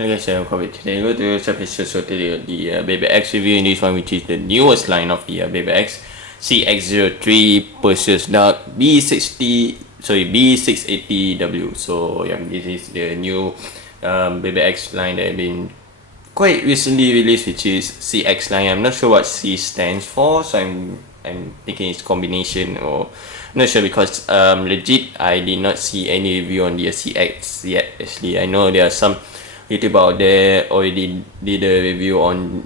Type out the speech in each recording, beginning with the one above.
Hello guys, I'm Kobe. Today we're going to do episode of the Beyblade X review in this one, which is the newest line of the Beyblade X CX-03 Perseus Dark B680W. So yeah, this is the new Beyblade X line that have been quite recently released, which is CX line. I'm not sure what C stands for, so I'm thinking it's combination, or I'm not sure, because legit I did not see any review on the CX yet. Actually, I know there are some YouTube out there already did a review on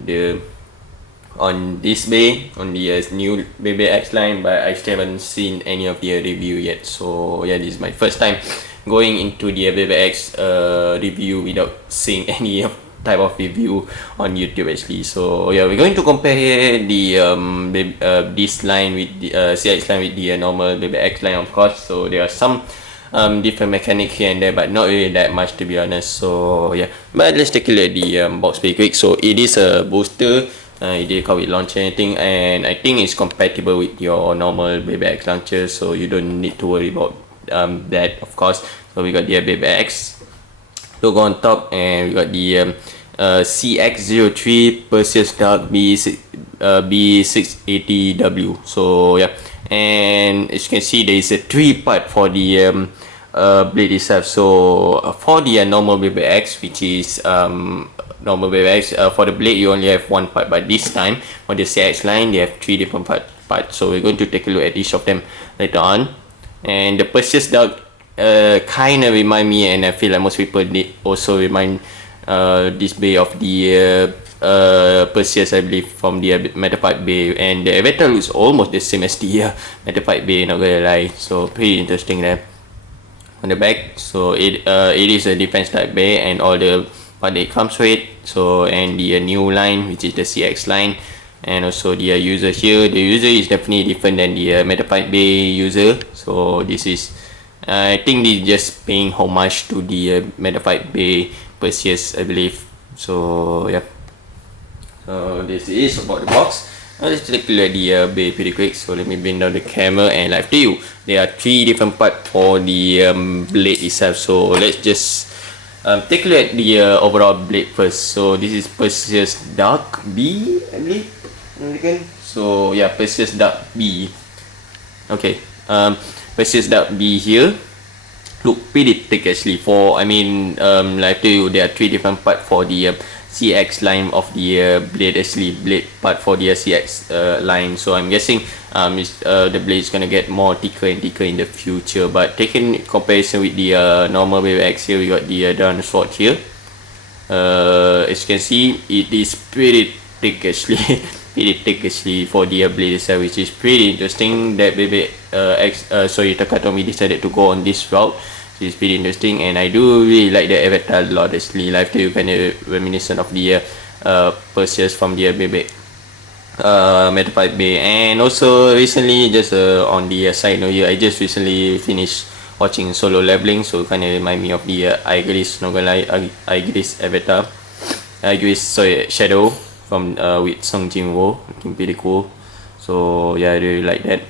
this bay, on the new Beyblade X line, but I still haven't seen any of the review yet. So yeah, this is my first time going into the Beyblade X review without seeing any type of review on YouTube actually. So yeah, we're going to compare the this line with the CX line with the normal Beyblade X line, of course. So there are some different mechanic here and there, but not really that much, to be honest. So yeah, but let's take a look at the box pretty quick. So it is a booster. It didn't come with launcher anything, and I think it's compatible with your normal Beyblade X launcher, so you don't need to worry about that, of course. So we got the Beyblade X logo on top, and we got the CX-03 Perseus Dark B6-80W. So yeah, and as you can see, there is a 3-part for the blade itself. So for the normal Beyblade X, which is normal Beyblade X, for the blade you only have 1 part, but this time for the CX line they have 3 different parts. So we're going to take a look at each of them later on. And the Perseus Dark kind of remind me, and I feel like most people did also remind this bay of the Perseus, I believe, from the Metapipe bay, and the avatar looks almost the same as the Metapipe bay, not gonna lie. So pretty interesting there on the back. So it is a defense type bay, and all the what it comes with. So, and the new line, which is the CX line, and also the user here. The user is definitely different than the Metapipe bay user. So this is, I think this is just paying homage to the Metapipe bay Perseus, I believe. So yeah, so this is about the box. Now let's take a look at the bay pretty quick. So let me bring down the camera and live to you. There are 3 different parts for the blade itself. So let's just take a look at the overall blade first. So this is Perseus Dark B, I believe. So yeah, Perseus Dark B. Okay, Perseus Dark B here look pretty thick actually. For, I mean, like I tell you, there are 3 different parts for the CX line of the blade, actually blade part for the CX line. So I'm guessing the blade is gonna get more thicker and thicker in the future. But taking comparison with the normal Beyblade X here, we got the down sword here. As you can see, it is pretty thick actually. Pretty thick actually for the blade itself, which is pretty interesting that Beyblade Takara Tomy decided to go on this route. It's pretty interesting, and I do really like the avatar a lot actually. Like to kind of reminiscent of the Perseus from the Beyblade Metapipe bay. And also recently, just on the side note here, I just recently finished watching Solo Leveling, so kind of remind me of the Igris, not gonna lie, Igris avatar, Shadow from with Song Jin-woo, looking pretty cool. So yeah, I really like that.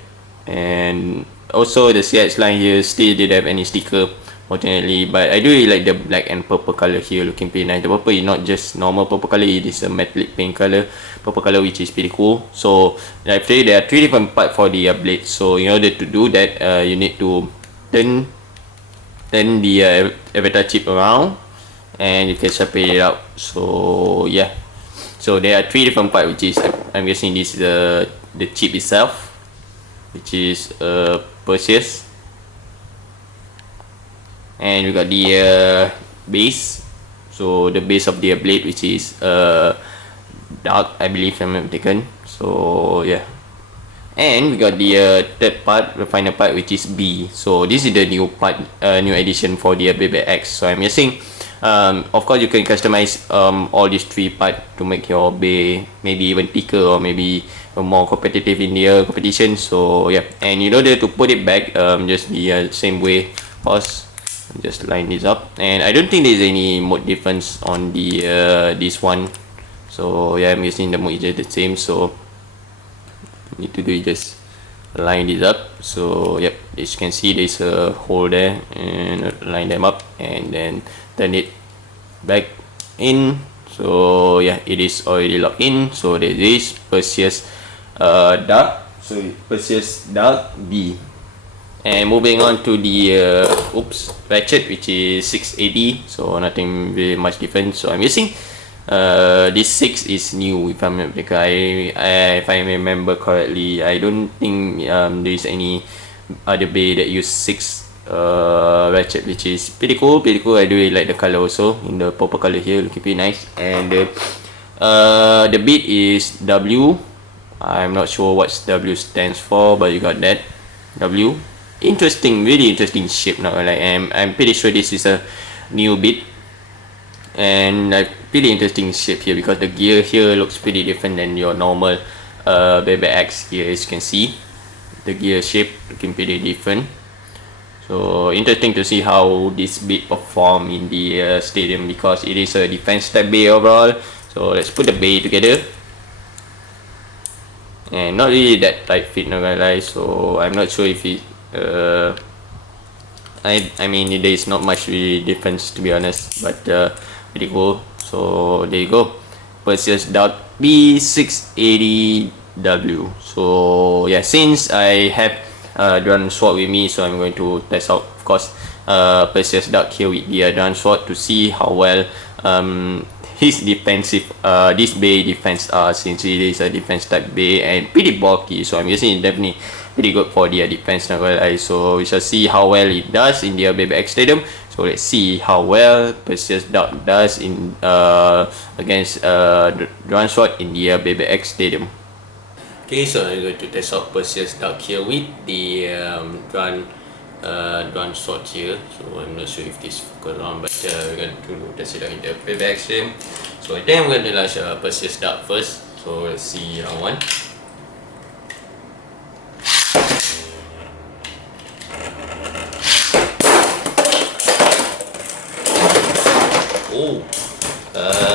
And also the CX line here still didn't have any sticker, fortunately, but I do really like the black and purple color here, looking pretty nice. The purple is not just normal purple color, it is a metallic pink color purple color, which is pretty cool. So like I say, there are 3 different parts for the blade. So in order to do that, you need to turn the avatar chip around, and you can separate it out. So yeah, so there are 3 different parts, which is, I'm guessing this is the chip itself, which is Perseus, and we got the base. So the base of the blade, which is dark, I believe, if I'm not mistaken. So yeah, and we got the third part, the final part, which is B. So this is the new part, new addition for the Beyblade X. So I'm guessing, of course, you can customize all these 3 parts to make your bay maybe even thicker, or maybe more competitive in the competition. So yeah, and in order to put it back, just the same way, pause, just line this up, and I don't think there's any mode difference on the this one. So yeah, I'm guessing the mode is just the same. So need to do is just line this up. So yep, as you can see, there's a hole there, and line them up and then turn it back in. So yeah, it is already logged in. So there is Perseus Dark. So Perseus Dark B. And moving on to the ratchet, which is 680. So nothing very much different. So I'm using this 6 is new, if I'm not mistaken. If I remember correctly, I don't think there is any other bay that use 6 ratchet, which is pretty cool. I do really like the color also, in the purple color here, looking pretty nice. And the bit is W. I'm not sure what W stands for, but you got that W. Interesting, really interesting shape, not gonna lie. I'm pretty sure this is a new bit, and like pretty interesting shape here, because the gear here looks pretty different than your normal Beyblade X gear. As you can see, the gear shape looking pretty different. So interesting to see how this bit perform in the stadium, because it is a defense type bay overall. So let's put the bay together, and not really that tight fit, not gonna lie. So I'm not sure if it I mean, there is not much really difference, to be honest, but pretty cool. So there you go, Perseus B6-80W. So yeah, since I have Dragon Sword with me, so I'm going to test out, of course, Perseus Dark here with the Dragon Sword, to see how well his defensive this bay defense since it is a defense type bay and pretty bulky. So I'm guessing it definitely pretty good for the defense as well. So we shall see how well it does in the Beyblade X Stadium. So let's see how well Perseus Dark does in against Dragon Sword in the Beyblade X Stadium. Okay, so I'm going to test out Perseus Dark here with the Dragon Sword here. So I'm not sure if this goes on, but we're going to test it out in the Beyblade X Stadium. So I think I'm going to launch Perseus Dark first. So let's see round 1.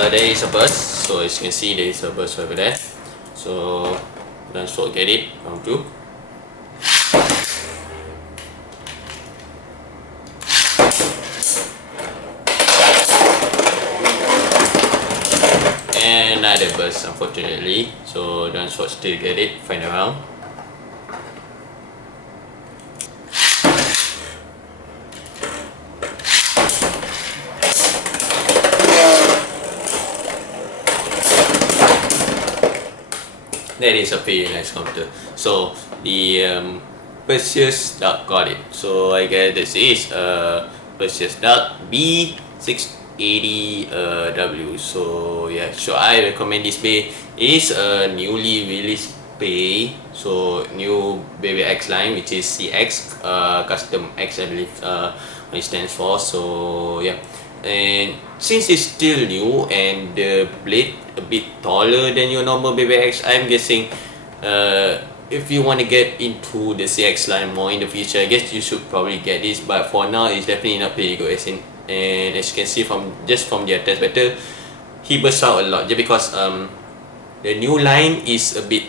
There is a burst, so as you can see, there is a burst over there. So let's get it, round 2. And another burst, unfortunately. So don't still get it, final round. That is a pretty nice counter. So the Perseus Dark got it. So I guess this is Perseus Dark B680W. So yeah, so I recommend this bay. It is a newly released bay. So new Beyblade X line, which is CX Custom X, I believe what it stands for. So yeah. And since it's still new and the blade a bit taller than your normal Beyblade X, I'm guessing if you want to get into the CX line more in the future, I guess you should probably get this. But for now, it's definitely not pretty good. And as you can see from the test battle, he bursts out a lot just because the new line is a bit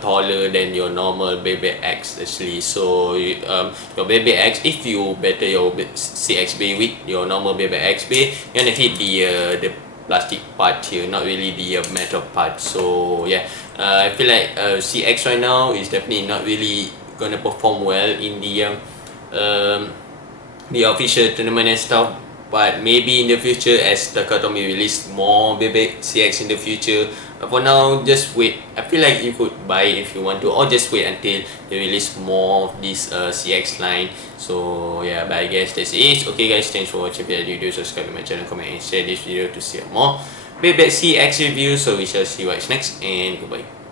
taller than your normal Beyblade X actually. So your Beyblade X, if you better your CX bay with your normal Beyblade X bay, you're gonna hit the plastic part here, not really the metal part. So yeah, I feel like CX right now is definitely not really gonna perform well in the official tournament and stuff. But maybe in the future, as Takara release more Beyblade CX in the future. But for now, just wait. I feel like you could buy it if you want to, or just wait until they release more of this CX line. So yeah, but I guess that's it. Okay guys, thanks for watching the video. Subscribe to my channel, comment and share this video to see more Beyblade CX reviews. So we shall see what's next, and goodbye.